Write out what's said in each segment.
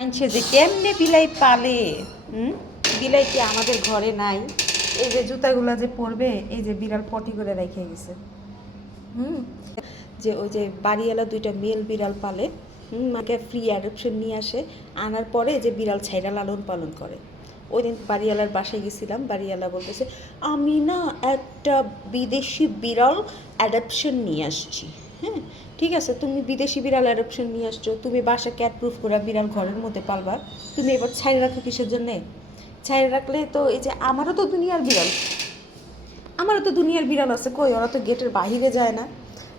আনছে যে কেমনে বিলাই পালে। বিলাই কি আমাদের ঘরে নাই? এই যে জুতাগুলা যে পরবে, এই যে বিড়াল পটি করে রেখে গেছে। যে ওই যে বাড়িওয়ালা দুইটা মেল বিড়াল পালে, মাকে ফ্রি অ্যাডপশন নিয়ে আসে, আনার পরে যে বিড়াল ছাইরা লালন পালন করে। ওই দিন বাড়িওয়ালার বাসায় গেছিলাম, বাড়িওয়ালা বলতেছে আমি না একটা বিদেশি বিড়াল অ্যাডপশন নিয়ে আসছি। হ্যাঁ ঠিক আছে, তুমি বিদেশি বিড়াল অ্যাডপশন নিয়ে আসছো, তুমি বাসা ক্যাট প্রুফ করে বিড়াল ঘরের মধ্যে পালবা, তুমি এবার ছাইড়ে রাখো কিসের জন্যে? ছাইড়ে রাখলে তো এই যে আমারও তো দুনিয়ার বিড়াল আছে, কই ওরা তো গেটের বাহিরে যায় না।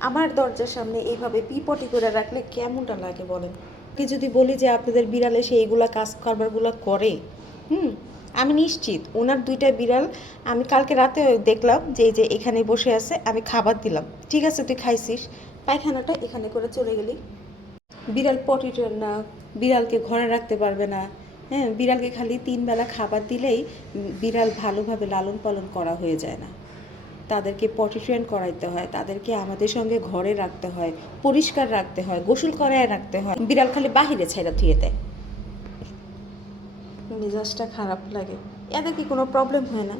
আমার দরজার সামনে এইভাবে পিপটি করে রাখলে কেমনটা লাগে বলেন? কি যদি বলি যে আপনাদের বিড়াল এসে এইগুলা কাজ কারবারগুলো করে, আমি নিশ্চিত ওনার দুইটা বিড়াল আমি কালকে রাতে দেখলাম যে এই যে এখানে বসে আছে, আমি খাবার দিলাম, ঠিক আছে তুই খাইছিস, পায়খানাটা এখানে করে চলে গেলি। বিড়াল পটিটের না, বিড়ালকে ঘরে রাখতে পারবে না। হ্যাঁ, বিড়ালকে খালি 3 বেলা খাবার দিলেই বিড়াল ভালোভাবে লালন পালন করা হয়ে যায় না। তাদেরকে পটি ট্রেন করাইতে হয়, তাদেরকে আমাদের সঙ্গে ঘরে রাখতে হয়, পরিষ্কার রাখতে হয়, গোসল করায় রাখতে হয়। বিড়াল খালি বাহিরে ছাইরা থুয়ে দেয়, মেজাজটা খারাপ লাগে। এতে কি কোনো প্রবলেম হয় না?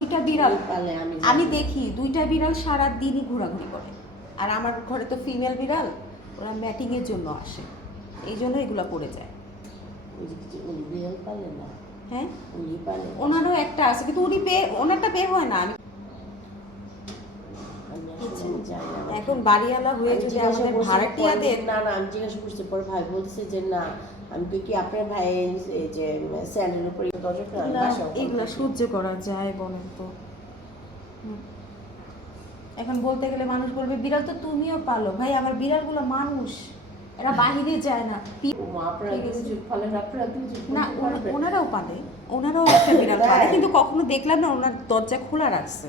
দুইটা বিড়াল পালে আমি দেখি, দুইটা বিড়াল সারা দিনই ঘোরাঘুরি করে। আর আমার ঘরে তো ফিমেল বিড়াল, ওরা ম্যাটিংয়ের জন্য আসে, এই জন্য এগুলো পড়ে যায়। বিড়াল পালে না? হ্যাঁ উনি পালে, ওনারও একটা আছে, কিন্তু উনি ওনারটা বের হয় না। এখন বাড়িওয়ালা হয়ে যদি আমাদের ভাড়াটিয়াদের না আমি জিজ্ঞাসা করছি, পরে ভাই বলছে যে না, আমি তো কি আপনার ভাই যে স্যান্ডেল উপরে এগুলা সহ্য করা যায় বলেন তো? এখন বলতে গেলে মানুষ বলবে বিড়াল তো তুমিও পালো। ভাই আমার বিড়ালগুলো মানুষ, এরা বাহিরে যায় না। না ওনারাও পালে, ওনারাও একটা বিড়াল পালে, কিন্তু কখনো দেখলাম না ওনার দরজা খোলা রাখছে।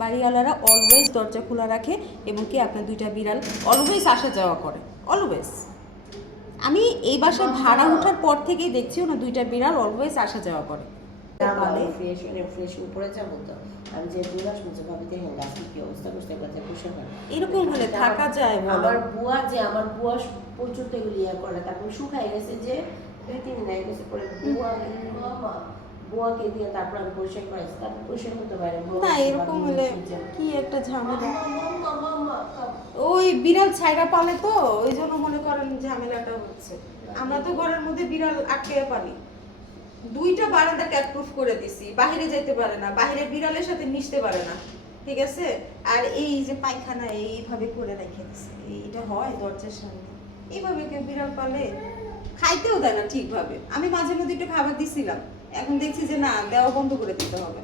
বাড়িওয়ালারা অলওয়েজ দরজা খোলা রাখে, এবং কি আপনার দুইটা বিড়াল অলওয়েজ আসা যাওয়া করে, অলওয়েজ। আমি এই বাসায় ভাড়া ওঠার পর থেকেই দেখছি ওনার দুইটা বিড়াল অলওয়েজ আসা যাওয়া করে। এরকম হলে থাকা যায়? আমার বুয়া প্রচুর এগুলি ইয়ে করে, তারপর শুকাই গেছে যে 2-3 দিন আগে গেছে, পরে বুয়াকে দিয়ে তারপর আমি পরিষ্কার করাইছি, তারপর পরিষ্কার করতে পারি না। এরকম হলে কি একটা ঝামেলা। ওই বিড়াল ছাইরা পালে তো ওই জন্য মনে করেন ঝামেলাটা হচ্ছে। আমরা তো ঘরের মধ্যে বিড়াল আটকে পালি, দুইটা বারান্দা ক্যাট প্রুফ করে দিছি, বাইরে যেতে পারে না, বাইরে বিড়ালের সাথে মিশতে পারে না, ঠিক আছে। আর এই যে পায়খানা এইভাবে করে রেখে দিছে, এইটা হয় দরজার সামনে। এইভাবে কেউ বিড়াল পালে? খাইতেও দেয় না ঠিকভাবে। আমি মাঝে মধ্যে একটু খাবার দিছিলাম, এখন দেখছি যে না, দেওয়া বন্ধ করে দিতে হবে।